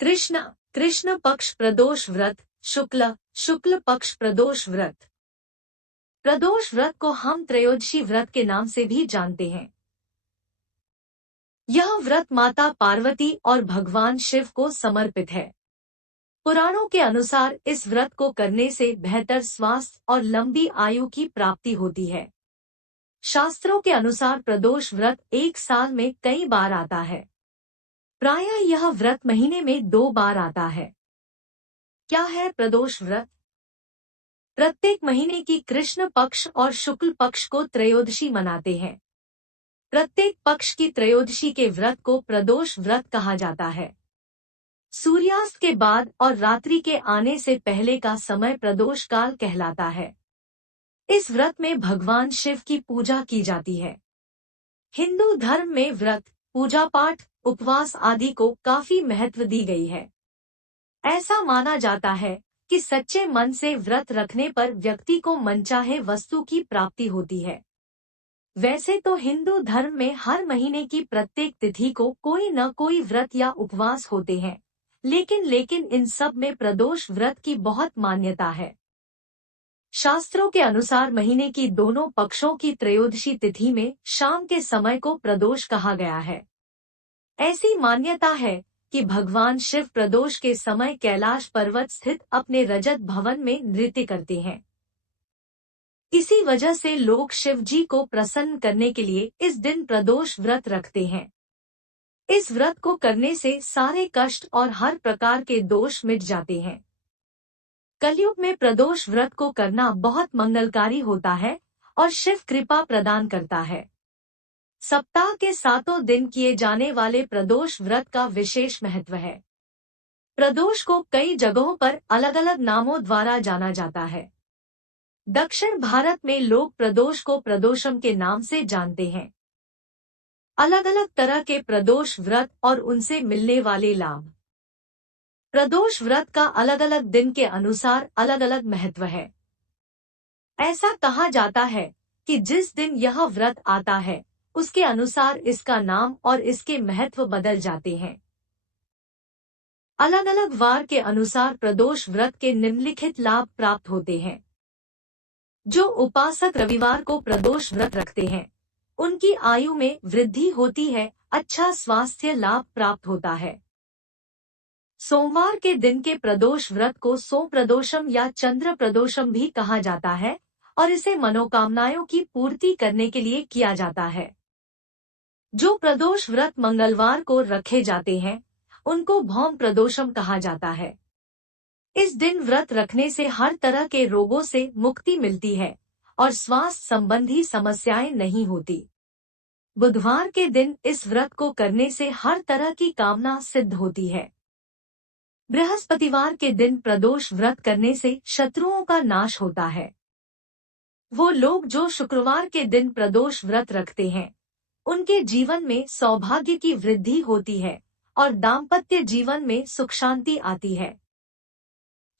कृष्ण कृष्ण पक्ष प्रदोष व्रत, शुक्ल शुक्ल पक्ष प्रदोष व्रत। प्रदोष व्रत को हम त्रयोदशी व्रत के नाम से भी जानते हैं। यह व्रत माता पार्वती और भगवान शिव को समर्पित है। पुराणों के अनुसार इस व्रत को करने से बेहतर स्वास्थ्य और लंबी आयु की प्राप्ति होती है। शास्त्रों के अनुसार प्रदोष व्रत एक साल में कई बार आता है। प्रायः यह व्रत महीने में 2 बार आता है। क्या है प्रदोष व्रत? प्रत्येक महीने की कृष्ण पक्ष और शुक्ल पक्ष को त्रयोदशी मनाते हैं। प्रत्येक पक्ष की त्रयोदशी के व्रत को प्रदोष व्रत कहा जाता है। सूर्यास्त के बाद और रात्रि के आने से पहले का समय प्रदोष काल कहलाता है। इस व्रत में भगवान शिव की पूजा की जाती है। हिंदू धर्म में व्रत, पूजा पाठ, उपवास आदि को काफी महत्व दी गई है। ऐसा माना जाता है कि सच्चे मन से व्रत रखने पर व्यक्ति को मनचाहे वस्तु की प्राप्ति होती है। वैसे तो हिंदू धर्म में हर महीने की प्रत्येक तिथि को कोई न कोई व्रत या उपवास होते हैं, लेकिन इन सब में प्रदोष व्रत की बहुत मान्यता है। शास्त्रों के अनुसार महीने की दोनों पक्षों की त्रयोदशी तिथि में शाम के समय को प्रदोष कहा गया है। ऐसी मान्यता है कि भगवान शिव प्रदोष के समय कैलाश पर्वत स्थित अपने रजत भवन में नृत्य करते हैं। इसी वजह से लोग शिव जी को प्रसन्न करने के लिए इस दिन प्रदोष व्रत रखते हैं। इस व्रत को करने से सारे कष्ट और हर प्रकार के दोष मिट जाते हैं। कलयुग में प्रदोष व्रत को करना बहुत मंगलकारी होता है और शिव कृपा प्रदान करता है। सप्ताह के 7 दिन किए जाने वाले प्रदोष व्रत का विशेष महत्व है। प्रदोष को कई जगहों पर अलग अलग नामों द्वारा जाना जाता है। दक्षिण भारत में लोग प्रदोष को प्रदोषम के नाम से जानते हैं। अलग अलग तरह के प्रदोष व्रत और उनसे मिलने वाले लाभ। प्रदोष व्रत का अलग अलग दिन के अनुसार अलग अलग महत्व है। ऐसा कहा जाता है कि जिस दिन यह व्रत आता है उसके अनुसार इसका नाम और इसके महत्व बदल जाते हैं। अलग अलग वार के अनुसार प्रदोष व्रत के निम्नलिखित लाभ प्राप्त होते हैं। जो उपासक रविवार को प्रदोष व्रत रखते हैं उनकी आयु में वृद्धि होती है, अच्छा स्वास्थ्य लाभ प्राप्त होता है। सोमवार के दिन के प्रदोष व्रत को सोमप्रदोषम या चंद्र प्रदोषम भी कहा जाता है और इसे मनोकामनाओं की पूर्ति करने के लिए किया जाता है। जो प्रदोष व्रत मंगलवार को रखे जाते हैं उनको भौम प्रदोषम कहा जाता है। इस दिन व्रत रखने से हर तरह के रोगों से मुक्ति मिलती है और स्वास्थ्य संबंधी समस्याएं नहीं होती। बुधवार के दिन इस व्रत को करने से हर तरह की कामना सिद्ध होती है। बृहस्पतिवार के दिन प्रदोष व्रत करने से शत्रुओं का नाश होता है। वो लोग जो शुक्रवार के दिन प्रदोष व्रत रखते हैं उनके जीवन में सौभाग्य की वृद्धि होती है और दाम्पत्य जीवन में सुख शांति आती है।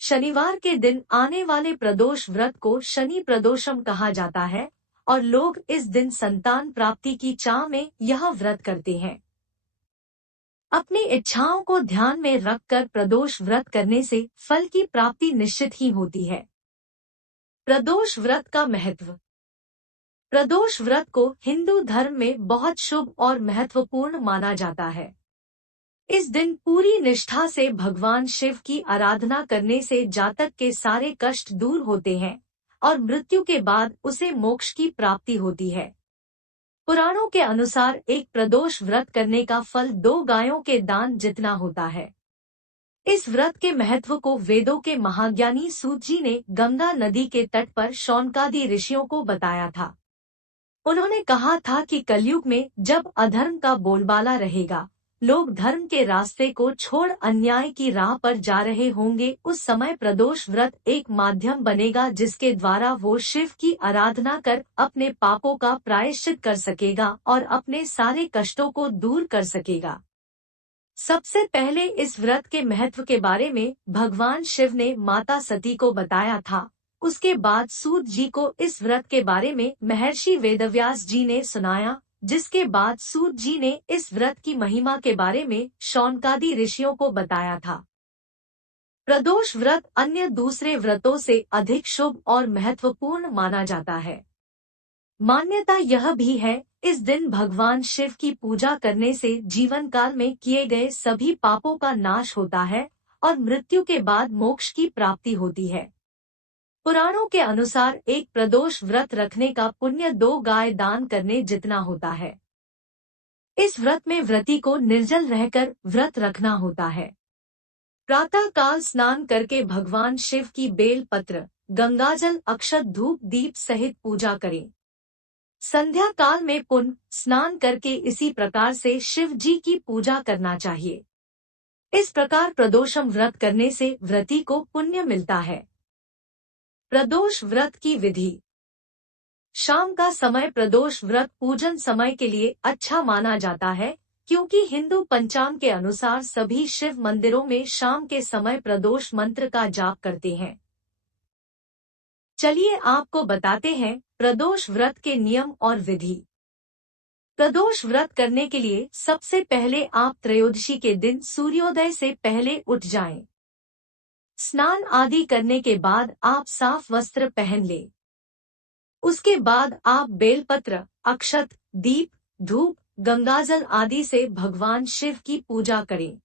शनिवार के दिन आने वाले प्रदोष व्रत को शनि प्रदोषम कहा जाता है और लोग इस दिन संतान प्राप्ति की चाह में यह व्रत करते हैं। अपनी इच्छाओं को ध्यान में रखकर प्रदोष व्रत करने से फल की प्राप्ति निश्चित ही होती है। प्रदोष व्रत का महत्व। प्रदोष व्रत को हिंदू धर्म में बहुत शुभ और महत्वपूर्ण माना जाता है। इस दिन पूरी निष्ठा से भगवान शिव की आराधना करने से जातक के सारे कष्ट दूर होते हैं और मृत्यु के बाद उसे मोक्ष की प्राप्ति होती है। पुराणों के अनुसार एक प्रदोष व्रत करने का फल 2 गायों के दान जितना होता है। इस व्रत के महत्व को वेदों के महाज्ञानी सूत जी ने गंगा नदी के तट पर शौनकादि ऋषियों को बताया था। उन्होंने कहा था कि कलयुग में जब अधर्म का बोलबाला रहेगा, लोग धर्म के रास्ते को छोड़ अन्याय की राह पर जा रहे होंगे, उस समय प्रदोष व्रत एक माध्यम बनेगा जिसके द्वारा वो शिव की आराधना कर अपने पापों का प्रायश्चित कर सकेगा और अपने सारे कष्टों को दूर कर सकेगा। सबसे पहले इस व्रत के महत्व के बारे में भगवान शिव ने माता सती को बताया था। उसके बाद सूत जी को इस व्रत के बारे में महर्षि वेदव्यास जी ने सुनाया। जिसके बाद सूत जी ने इस व्रत की महिमा के बारे में शौनकादि ऋषियों को बताया था। प्रदोष व्रत अन्य दूसरे व्रतों से अधिक शुभ और महत्वपूर्ण माना जाता है। मान्यता यह भी है, इस दिन भगवान शिव की पूजा करने से जीवन काल में किए गए सभी पापों का नाश होता है और मृत्यु के बाद मोक्ष की प्राप्ति होती है। पुराणों के अनुसार एक प्रदोष व्रत रखने का पुण्य 2 गाय दान करने जितना होता है। इस व्रत में व्रती को निर्जल रहकर व्रत रखना होता है। प्रातः काल स्नान करके भगवान शिव की बेल पत्र, गंगाजल, अक्षत, धूप, दीप सहित पूजा करें। संध्या काल में पुण्य स्नान करके इसी प्रकार से शिव जी की पूजा करना चाहिए। इस प्रकार प्रदोषम व्रत करने से व्रती को पुण्य मिलता है। प्रदोष व्रत की विधि। शाम का समय प्रदोष व्रत पूजन समय के लिए अच्छा माना जाता है, क्योंकि हिंदू पंचांग के अनुसार सभी शिव मंदिरों में शाम के समय प्रदोष मंत्र का जाप करते हैं। चलिए आपको बताते हैं प्रदोष व्रत के नियम और विधि। प्रदोष व्रत करने के लिए सबसे पहले आप त्रयोदशी के दिन सूर्योदय से पहले उठ जाएं। स्नान आदि करने के बाद आप साफ वस्त्र पहन लें। उसके बाद आप बेलपत्र, अक्षत, दीप, धूप, गंगाजल आदि से भगवान शिव की पूजा करें।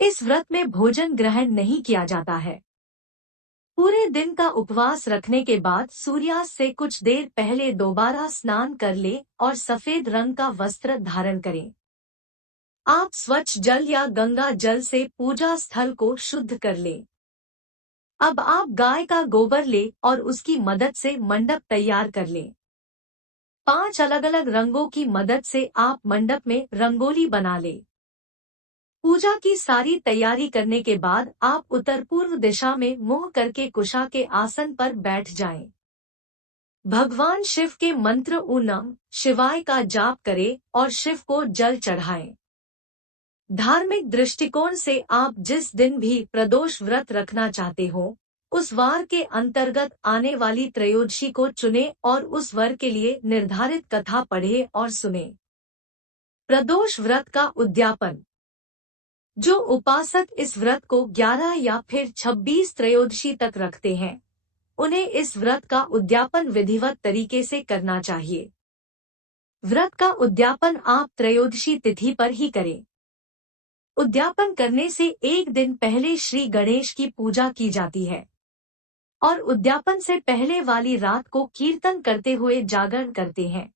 इस व्रत में भोजन ग्रहण नहीं किया जाता है। पूरे दिन का उपवास रखने के बाद सूर्यास्त से कुछ देर पहले दोबारा स्नान कर ले और सफेद रंग का वस्त्र धारण करें। आप स्वच्छ जल या गंगा जल से पूजा स्थल को शुद्ध कर लें। अब आप गाय का गोबर ले और उसकी मदद से मंडप तैयार कर लें। 5 अलग अलग रंगों की मदद से आप मंडप में रंगोली बना लें। पूजा की सारी तैयारी करने के बाद आप उत्तर पूर्व दिशा में मुंह करके कुशा के आसन पर बैठ जाएं। भगवान शिव के मंत्र ओम नमः शिवाय का जाप करें और शिव को जल चढ़ाएं। धार्मिक दृष्टिकोण से आप जिस दिन भी प्रदोष व्रत रखना चाहते हो, उस वार के अंतर्गत आने वाली त्रयोदशी को चुने और उस वार के लिए निर्धारित कथा पढ़े और सुने। प्रदोष व्रत का उद्यापन। जो उपासक इस व्रत को 11 या फिर 26 त्रयोदशी तक रखते हैं, उन्हें इस व्रत का उद्यापन विधिवत तरीके से करना चाहिए। व्रत का उद्यापन आप त्रयोदशी तिथि पर ही करें। उद्यापन करने से एक दिन पहले श्री गणेश की पूजा की जाती है और उद्यापन से पहले वाली रात को कीर्तन करते हुए जागरण करते हैं।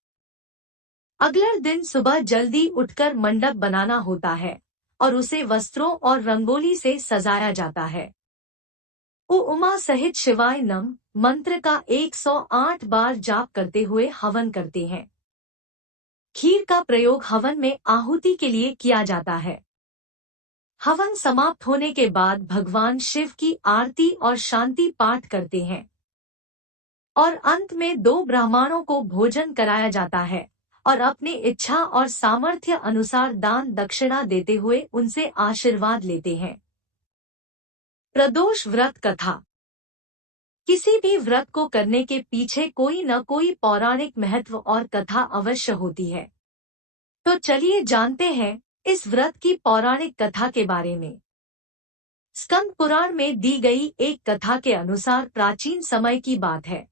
अगले दिन सुबह जल्दी उठकर मंडप बनाना होता है और उसे वस्त्रों और रंगोली से सजाया जाता है। उमा सहित शिवाय नमः मंत्र का 108 बार जाप करते हुए हवन करते हैं। खीर का प्रयोग हवन में आहुति के लिए किया जाता है। हवन समाप्त होने के बाद भगवान शिव की आरती और शांति पाठ करते हैं और अंत में 2 ब्राह्मणों को भोजन कराया जाता है और अपनी इच्छा और सामर्थ्य अनुसार दान दक्षिणा देते हुए उनसे आशीर्वाद लेते हैं। प्रदोष व्रत कथा। किसी भी व्रत को करने के पीछे कोई न कोई पौराणिक महत्व और कथा अवश्य होती है। तो चलिए जानते हैं इस व्रत की पौराणिक कथा के बारे में। स्कंद पुराण में दी गई एक कथा के अनुसार प्राचीन समय की बात है।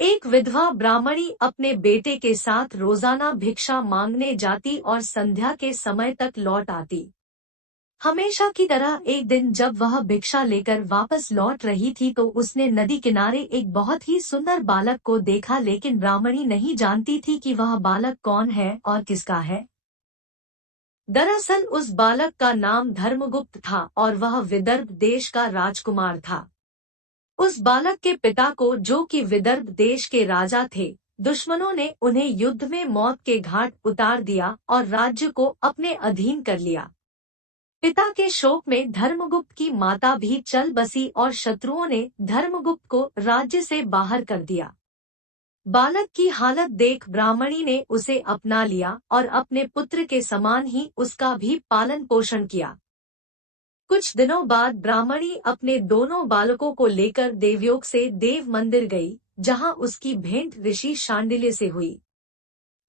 एक विधवा ब्राह्मणी अपने बेटे के साथ रोजाना भिक्षा मांगने जाती और संध्या के समय तक लौट आती। हमेशा की तरह एक दिन जब वह भिक्षा लेकर वापस लौट रही थी तो उसने नदी किनारे एक बहुत ही सुंदर बालक को देखा, लेकिन ब्राह्मणी नहीं जानती थी कि वह बालक कौन है और किसका है। दरअसल उस बालक का नाम धर्मगुप्त था और वह विदर्भ देश का राजकुमार था। उस बालक के पिता को, जो कि विदर्भ देश के राजा थे, दुश्मनों ने उन्हें युद्ध में मौत के घाट उतार दिया और राज्य को अपने अधीन कर लिया। पिता के शोक में धर्मगुप्त की माता भी चल बसी और शत्रुओं ने धर्मगुप्त को राज्य से बाहर कर दिया। बालक की हालत देख ब्राह्मणी ने उसे अपना लिया और अपने पुत्र के समान ही उसका भी पालन पोषण किया। कुछ दिनों बाद ब्राह्मणी अपने दोनों बालकों को लेकर देवयोग से देव मंदिर गई, जहां उसकी भेंट ऋषि शांडिल्य से हुई।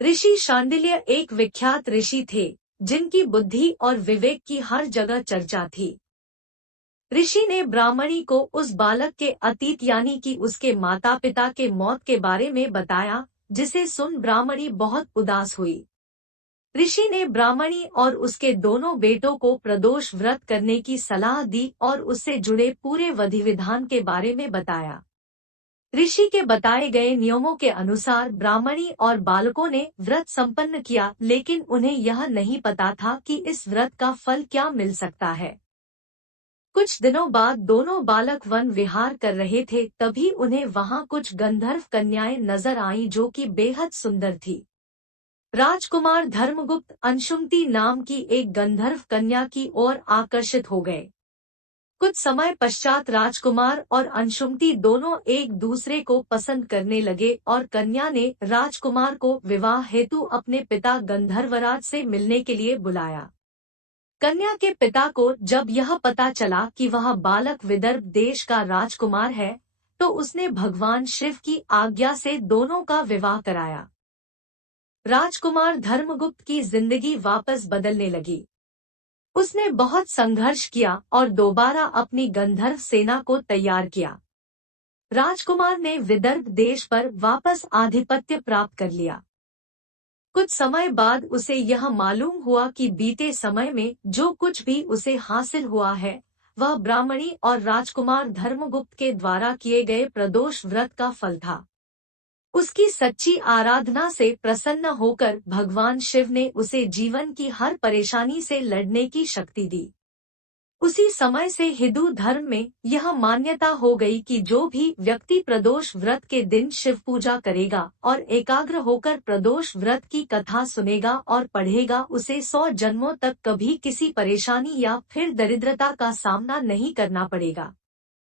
ऋषि शांडिल्य एक विख्यात ऋषि थे, जिनकी बुद्धि और विवेक की हर जगह चर्चा थी। ऋषि ने ब्राह्मणी को उस बालक के अतीत यानी कि उसके माता पिता के मौत के बारे में बताया, जिसे सुन ब्राह्मणी बहुत उदास हुई। ऋषि ने ब्राह्मणी और उसके दोनों बेटों को प्रदोष व्रत करने की सलाह दी और उससे जुड़े पूरे विधि विधान के बारे में बताया। ऋषि के बताए गए नियमों के अनुसार ब्राह्मणी और बालकों ने व्रत संपन्न किया, लेकिन उन्हें यह नहीं पता था कि इस व्रत का फल क्या मिल सकता है। कुछ दिनों बाद दोनों बालक वन विहार कर रहे थे, तभी उन्हें वहां कुछ गंधर्व कन्याएं नजर आईं जो कि बेहद सुंदर थी। राजकुमार धर्मगुप्त अंशुमति नाम की एक गंधर्व कन्या की ओर आकर्षित हो गए। कुछ समय पश्चात राजकुमार और अंशुमति दोनों एक दूसरे को पसंद करने लगे और कन्या ने राजकुमार को विवाह हेतु अपने पिता गंधर्वराज से मिलने के लिए बुलाया। कन्या के पिता को जब यह पता चला कि वह बालक विदर्भ देश का राजकुमार है, तो उसने भगवान शिव की आज्ञा से दोनों का विवाह कराया। राजकुमार धर्मगुप्त की जिंदगी वापस बदलने लगी। उसने बहुत संघर्ष किया और दोबारा अपनी गंधर्व सेना को तैयार किया। राजकुमार ने विदर्भ देश पर वापस आधिपत्य प्राप्त कर लिया। कुछ समय बाद उसे यह मालूम हुआ कि बीते समय में जो कुछ भी उसे हासिल हुआ है, वह ब्राह्मणी और राजकुमार धर्मगुप्त के द्वारा किए गए प्रदोष व्रत का फल था। उसकी सच्ची आराधना से प्रसन्न होकर भगवान शिव ने उसे जीवन की हर परेशानी से लड़ने की शक्ति दी। उसी समय से हिंदू धर्म में यह मान्यता हो गई कि जो भी व्यक्ति प्रदोष व्रत के दिन शिव पूजा करेगा और एकाग्र होकर प्रदोष व्रत की कथा सुनेगा और पढ़ेगा, उसे 100 जन्मों तक कभी किसी परेशानी या फिर दरिद्रता का सामना नहीं करना पड़ेगा।